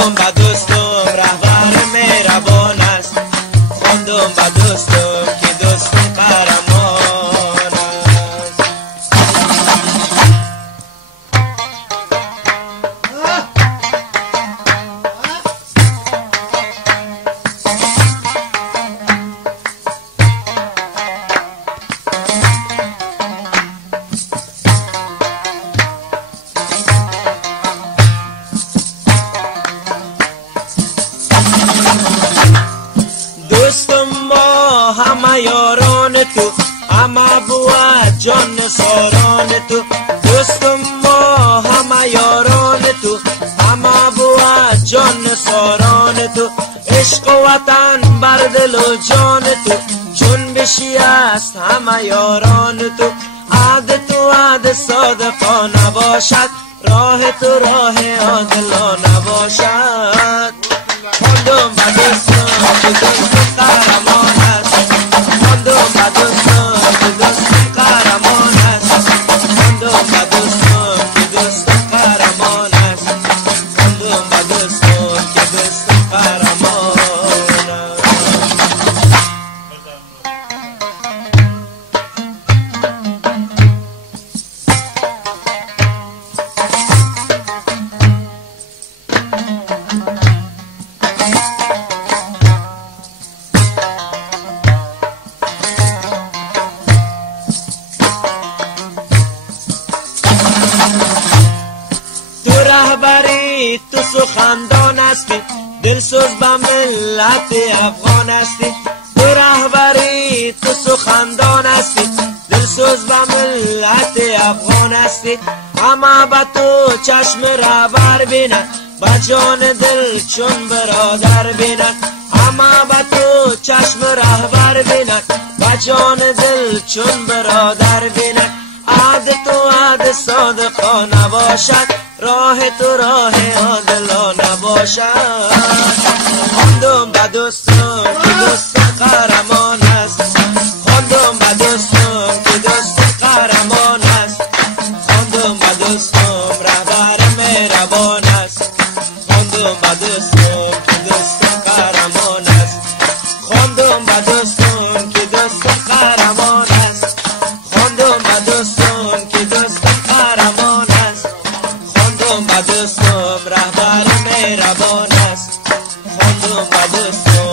خواندم به دوستم رهبر مهربان است، خواندم به دوستم که دوستم قهرمان است. دوستم ما همه یاران تو، همه بود جان ساران تو. دوستم ما همه یاران تو، همه بود جان ساران تو. عشق و وطن بر دل و جان تو، چون بشی است همه یاران تو. عهد تو عهد صادقانه باشد، راه تو راه عادلانه باشد. خواندم به دوستم که دوستم قهرمان است، خواندم به دوستم که دوستم قهرمان است، خواندم به دوستم که دوستم قهرمان است، خواندم به دوستم که دوستم قهرمان است. تو رهبری تو سخندان هستی، دلسوز به ملت افغان هستی. تو رهبری تو سخندان هستی، دلسوز به ملت افغان هستی. همه به تو چشم رهبر بینن، به جان دل چون برادر بینن. همه به تو چشم رهبر بینن، به جان دل چون برادر بینن. عهد تو عهد صادقانه باشد، راه تو راه عادلانه باشد. خواندم به دوستم که دوستم قهرمان است، خواندم به دوستم که دوستم قهرمان است، خواندم به دوستم رهبر مهربان است، خواندم به دوستم که دوستم قهرمان است، خواندم به دوستم که دوستم قهرمان است، خواندم به دوستم که دوستم قهرمان است، خواندم به دوستم رهبر مهربان است، خواندم به دوستم